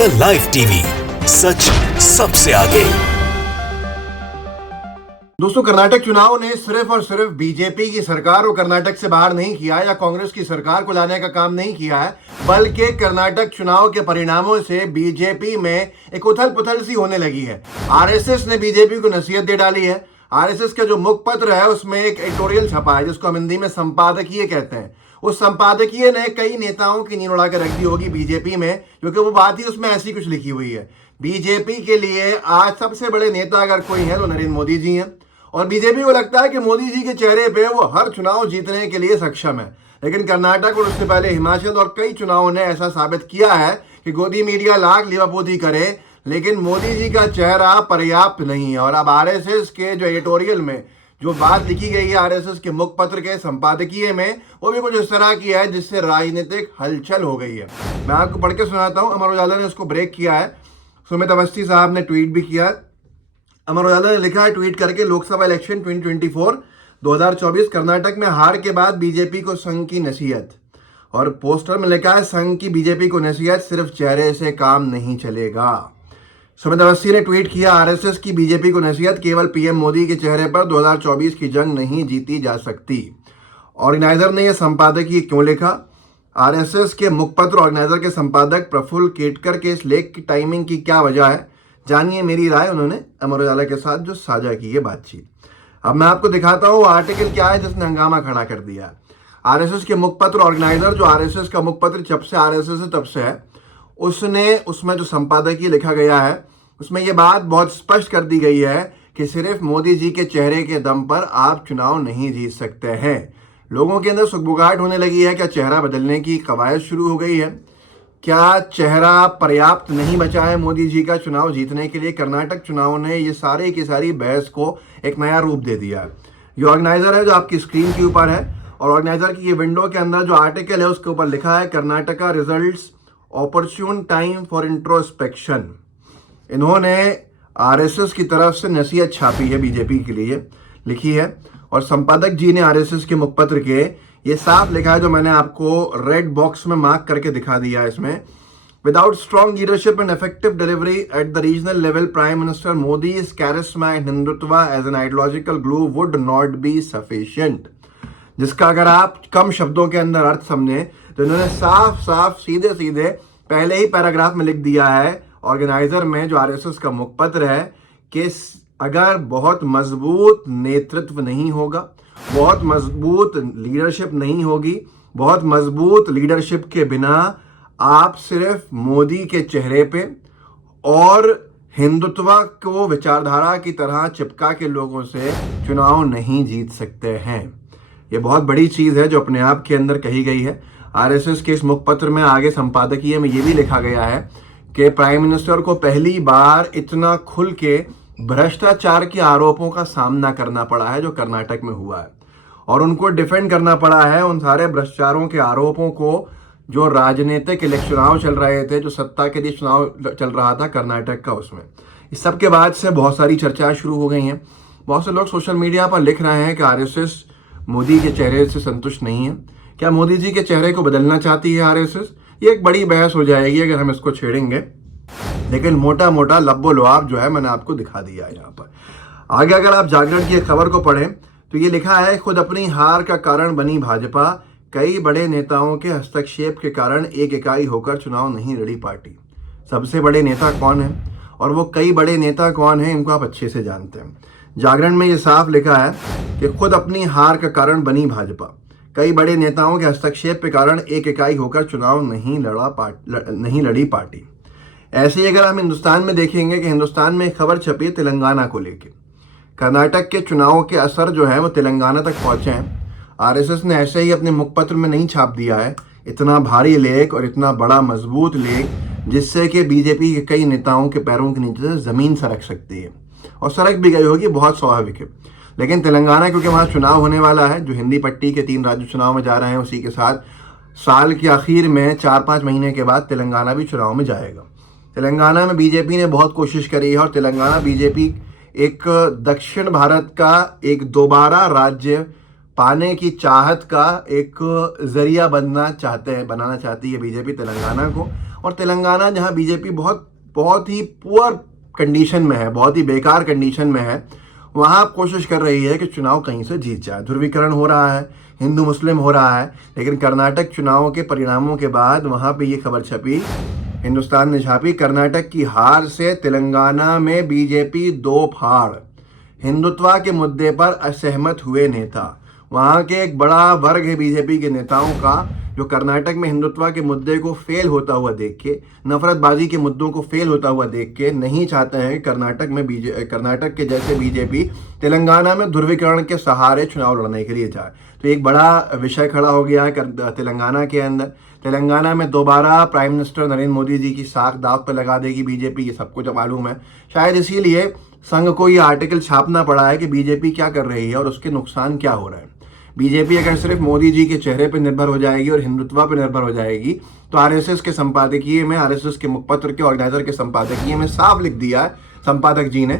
The live TV, सच सबसे आगे। दोस्तों, कर्नाटक चुनाव ने सिर्फ और सिर्फ बीजेपी की सरकार को कर्नाटक से बाहर नहीं किया या कांग्रेस की सरकार को लाने का काम नहीं किया है, बल्कि कर्नाटक चुनाव के परिणामों से बीजेपी में एक उथल पुथल सी होने लगी है। आरएसएस ने बीजेपी को नसीहत दे डाली है। आरएसएस का जो मुखपत्र है उसमें एक एडिटोरियल छपा है जिसको हम हिंदी में संपादकीय कहते हैं। उस संपादकीय ने कई नेताओं की नींद उड़ा कर रख दी होगी बीजेपी में, क्योंकि वो बात ही उसमें ऐसी कुछ लिखी हुई है। बीजेपी के लिए आज सबसे बड़े नेता अगर कोई है तो नरेंद्र मोदी जी हैं, और बीजेपी को लगता है कि मोदी जी के चेहरे पे वो हर चुनाव जीतने के लिए सक्षम है। लेकिन कर्नाटक और उससे पहले हिमाचल और कई चुनावों ने ऐसा साबित किया है कि गोदी मीडिया लाख लीवापोती करे, लेकिन मोदी जी का चेहरा पर्याप्त नहीं है। और अब आरएसएस के जो एडिटोरियल में जो बात लिखी गई है, आरएसएस के मुखपत्र के संपादकीय में, वो भी कुछ इस तरह की है जिससे राजनीतिक हलचल हो गई है। मैं आपको पढ़ के सुनाता हूँ। अमर उजाला ने उसको ब्रेक किया है। सुमित अवस्थी साहब ने ट्वीट भी किया। अमर उजाला ने लिखा है ट्वीट करके, लोकसभा इलेक्शन 2024 कर्नाटक में हार के बाद बीजेपी को संघ की नसीहत। और पोस्टर में लिखा है, संघ की बीजेपी को नसीहत, सिर्फ चेहरे से काम नहीं चलेगा। सुमित अवस्थी ने ट्वीट किया, आरएसएस की बीजेपी को नसीहत, केवल पीएम मोदी के चेहरे पर 2024 की जंग नहीं जीती जा सकती। ऑर्गेनाइजर ने यह संपादकीय क्यों लिखा? आरएसएस के मुखपत्र ऑर्गेनाइजर के संपादक प्रफुल्ल केटकर के इस लेख की टाइमिंग की क्या वजह है, जानिए मेरी राय उन्होंने अमर उजाला के साथ जो साझा की है बातचीत। अब मैं आपको दिखाता हूँ आर्टिकल क्या है जिसने हंगामा खड़ा कर दिया है। आरएसएस के मुखपत्र ऑर्गेनाइजर, जो आरएसएस का मुखपत्र जब से आरएसएस है तब से है, उसमें जो संपादकीय लिखा गया है उसमें यह बात बहुत स्पष्ट कर दी गई है कि सिर्फ मोदी जी के चेहरे के दम पर आप चुनाव नहीं जीत सकते हैं। लोगों के अंदर सुगबुगाहट होने लगी है। क्या चेहरा बदलने की कवायद शुरू हो गई है? क्या चेहरा पर्याप्त नहीं बचा है मोदी जी का चुनाव जीतने के लिए? कर्नाटक चुनाव ने ये सारे की सारी बहस को एक नया रूप दे दिया है। ये ऑर्गेनाइजर है जो आपकी स्क्रीन के ऊपर है, और ऑर्गेनाइजर की ये विंडो के अंदर जो आर्टिकल है उसके ऊपर लिखा है, Karnataka results opportune time for introspection. इन्होंने आरएसएस की तरफ से नसीहत छापी है, बीजेपी के लिए लिखी है। और संपादक जी ने आरएसएस के मुखपत्र के ये साफ लिखा है, जो मैंने आपको रेड बॉक्स में मार्क करके दिखा दिया है इसमें, without strong leadership and effective delivery at the regional level, prime minister Modi's charisma and Hindutva as an ideological glue would not be sufficient. जिसका अगर आप कम शब्दों के अंदर अर्थ समझे तो इन्होंने साफ साफ सीधे सीधे पहले ही पैराग्राफ में लिख दिया है ऑर्गेनाइजर में, जो आरएसएस का मुखपत्र है, कि अगर बहुत मजबूत नेतृत्व नहीं होगा, बहुत मजबूत लीडरशिप नहीं होगी, बहुत मजबूत लीडरशिप के बिना आप सिर्फ मोदी के चेहरे पे और हिंदुत्व को विचारधारा की तरह चिपका के लोगों से चुनाव नहीं जीत सकते हैं। ये बहुत बड़ी चीज है जो अपने आप के अंदर कही गई है। आरएसएस के इस मुखपत्र में आगे संपादकीय में ये भी लिखा गया है कि प्राइम मिनिस्टर को पहली बार इतना खुल के भ्रष्टाचार के आरोपों का सामना करना पड़ा है जो कर्नाटक में हुआ है, और उनको डिफेंड करना पड़ा है उन सारे भ्रष्टाचारों के आरोपों को जो राजनीतिक चुनाव चल रहे थे, जो सत्ता के लिए चुनाव चल रहा था कर्नाटक का। उसमें इस सब के बाद से बहुत सारी चर्चाएं शुरू हो गई हैं। बहुत से लोग सोशल मीडिया पर लिख रहे हैं कि आरएसएस मोदी के चेहरे से संतुष्ट नहीं है। क्या मोदी जी के चेहरे को बदलना चाहती है आरएसएस? ये एक बड़ी बहस हो जाएगी अगर हम इसको छेड़ेंगे, लेकिन मोटा मोटा लब्बो लुआब जो है मैंने आपको दिखा दिया है यहाँ पर। आगे अगर आप जागरण की खबर को पढ़ें तो ये लिखा है, खुद अपनी हार का कारण बनी भाजपा, कई बड़े नेताओं के हस्तक्षेप के कारण एक इकाई होकर चुनाव नहीं लड़ी पार्टी। सबसे बड़े नेता कौन है और वो कई बड़े नेता कौन है, इनको आप अच्छे से जानते हैं। जागरण में ये साफ लिखा है कि खुद अपनी हार का कारण बनी भाजपा, कई बड़े नेताओं के हस्तक्षेप के कारण एक इकाई होकर चुनाव नहीं लड़ी पार्टी। ऐसे ही अगर हम हिंदुस्तान में देखेंगे कि हिंदुस्तान में एक खबर छपी है तेलंगाना को लेके। कर्नाटक के चुनाव के असर जो है वो तेलंगाना तक पहुंचे हैं। आरएसएस ने ऐसे ही अपने मुखपत्र में नहीं छाप दिया है इतना भारी लेख और इतना बड़ा मजबूत लेख, जिससे कि बीजेपी के कई नेताओं के पैरों के नीचे से जमीन सरक सकती है, और सरक भी गई होगी, बहुत स्वाभाविक है। लेकिन तेलंगाना, क्योंकि वहाँ चुनाव होने वाला है, जो हिंदी पट्टी के 3 राज्य चुनाव में जा रहे हैं, उसी के साथ साल के आखिर में 4-5 महीने के बाद तेलंगाना भी चुनाव में जाएगा। तेलंगाना में बीजेपी ने बहुत कोशिश करी है, और तेलंगाना बीजेपी एक दक्षिण भारत का एक दोबारा राज्य पाने की चाहत का एक जरिया बनाना चाहती है बीजेपी तेलंगाना को। और तेलंगाना जहां बीजेपी बहुत ही पुअर कंडीशन में है, बहुत ही बेकार कंडीशन में है, वहां कोशिश कर रही है कि चुनाव कहीं से जीत जाए। ध्रुवीकरण हो रहा है, हिंदू मुस्लिम हो रहा है, लेकिन कर्नाटक चुनाव के परिणामों के बाद वहां पे ये खबर छपी, हिंदुस्तान ने छापी, कर्नाटक की हार से तेलंगाना में बीजेपी दो फाड़, हिंदुत्व के मुद्दे पर असहमत हुए नेता। वहां के एक बड़ा वर्ग है बीजेपी के नेताओं का जो कर्नाटक में हिंदुत्व के मुद्दे को फेल होता हुआ देख के, नफरतबाजी के मुद्दों को फेल होता हुआ देख के नहीं चाहते हैं कि कर्नाटक के जैसे बीजेपी तेलंगाना में ध्रुवीकरण के सहारे चुनाव लड़ने के लिए जाए। तो एक बड़ा विषय खड़ा हो गया है तेलंगाना के अंदर। तेलंगाना में दोबारा प्राइम मिनिस्टर नरेंद्र मोदी जी की साख दाव पर लगा देगी बीजेपी, ये सबको जो मालूम है। शायद इसीलिए संघ को ये आर्टिकल छापना पड़ा है कि बीजेपी क्या कर रही है और उसके नुकसान क्या हो रहा है। बीजेपी अगर सिर्फ मोदी जी के चेहरे पर निर्भर हो जाएगी और हिंदुत्व पर निर्भर हो जाएगी तो आरएसएस के संपादकीय में, आरएसएस के मुखपत्र के ऑर्गेनाइजर के संपादकीय में साफ लिख दिया है संपादक जी ने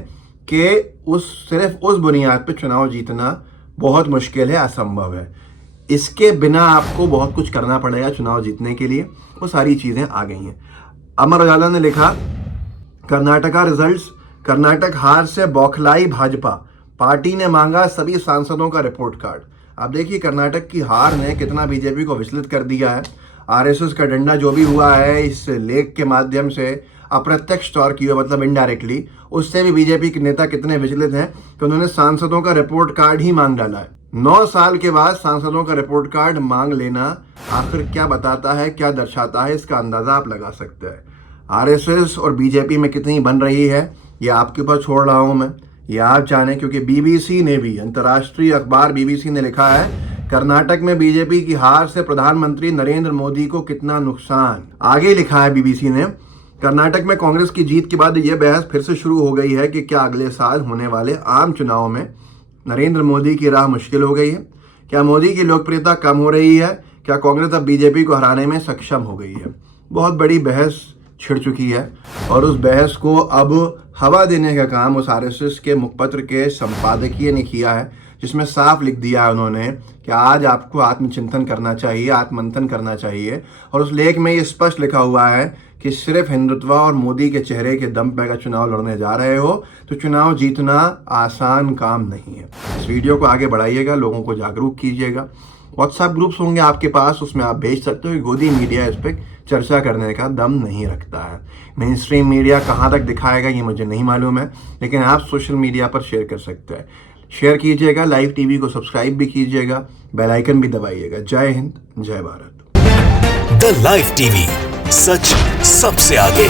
कि सिर्फ उस बुनियाद पर चुनाव जीतना बहुत मुश्किल है, असंभव है। इसके बिना आपको बहुत कुछ करना पड़ेगा चुनाव जीतने के लिए। वो सारी चीजें आ गई हैं। अमर उजाला ने लिखा, कर्नाटका रिजल्ट्स, कर्नाटक हार से बौखलाई भाजपा, पार्टी ने मांगा सभी सांसदों का रिपोर्ट कार्ड। आप देखिए कर्नाटक की हार ने कितना बीजेपी को विचलित कर दिया है। आरएसएस का डंडा जो भी हुआ है इस लेख के माध्यम से, अप्रत्यक्ष तौर की मतलब इनडायरेक्टली, उससे भी बीजेपी के नेता कितने विचलित हैं कि उन्होंने सांसदों का रिपोर्ट कार्ड ही मांग डाला है। 9 साल के बाद सांसदों का रिपोर्ट कार्ड मांग लेना आखिर क्या बताता है, क्या दर्शाता है, इसका अंदाजा आप लगा सकते हैं। आरएसएस और बीजेपी में कितनी बन रही है ये आपके ऊपर छोड़ रहा हूं मैं, ये आप जाने, क्योंकि बीबीसी ने भी, अंतर्राष्ट्रीय अखबार बीबीसी ने लिखा है, कर्नाटक में बीजेपी की हार से प्रधानमंत्री नरेंद्र मोदी को कितना नुकसान। आगे लिखा है बीबीसी ने, कर्नाटक में कांग्रेस की जीत के बाद यह बहस फिर से शुरू हो गई है कि क्या अगले साल होने वाले आम चुनाव में नरेंद्र मोदी की राह मुश्किल हो गई है, क्या मोदी की लोकप्रियता कम हो रही है, क्या कांग्रेस अब बीजेपी को हराने में सक्षम हो गई है। बहुत बड़ी बहस छिड़ चुकी है और उस बहस को अब हवा देने का काम उस आरएसएस के मुखपत्र के संपादकीय ने किया है, जिसमें साफ लिख दिया है उन्होंने कि आज आपको आत्मचिंतन करना चाहिए, आत्ममंथन करना चाहिए। और उस लेख में ये स्पष्ट लिखा हुआ है कि सिर्फ हिंदुत्व और मोदी के चेहरे के दम पर अगर चुनाव लड़ने जा रहे हो तो चुनाव जीतना आसान काम नहीं है। इस वीडियो को आगे बढ़ाइएगा, लोगों को जागरूक कीजिएगा। व्हाट्सएप ग्रुप्स होंगे आपके पास, उसमें आप भेज सकते हो। गोदी मीडिया इस पर चर्चा करने का दम नहीं रखता है। मेन स्ट्रीम मीडिया कहाँ तक दिखाएगा ये मुझे नहीं मालूम है, लेकिन आप सोशल मीडिया पर शेयर कर सकते हैं। शेयर कीजिएगा, लाइव टीवी को सब्सक्राइब भी कीजिएगा, बेल आइकन भी दबाइएगा। जय हिंद, जय भारत। द लाइव टीवी, सच सबसे आगे।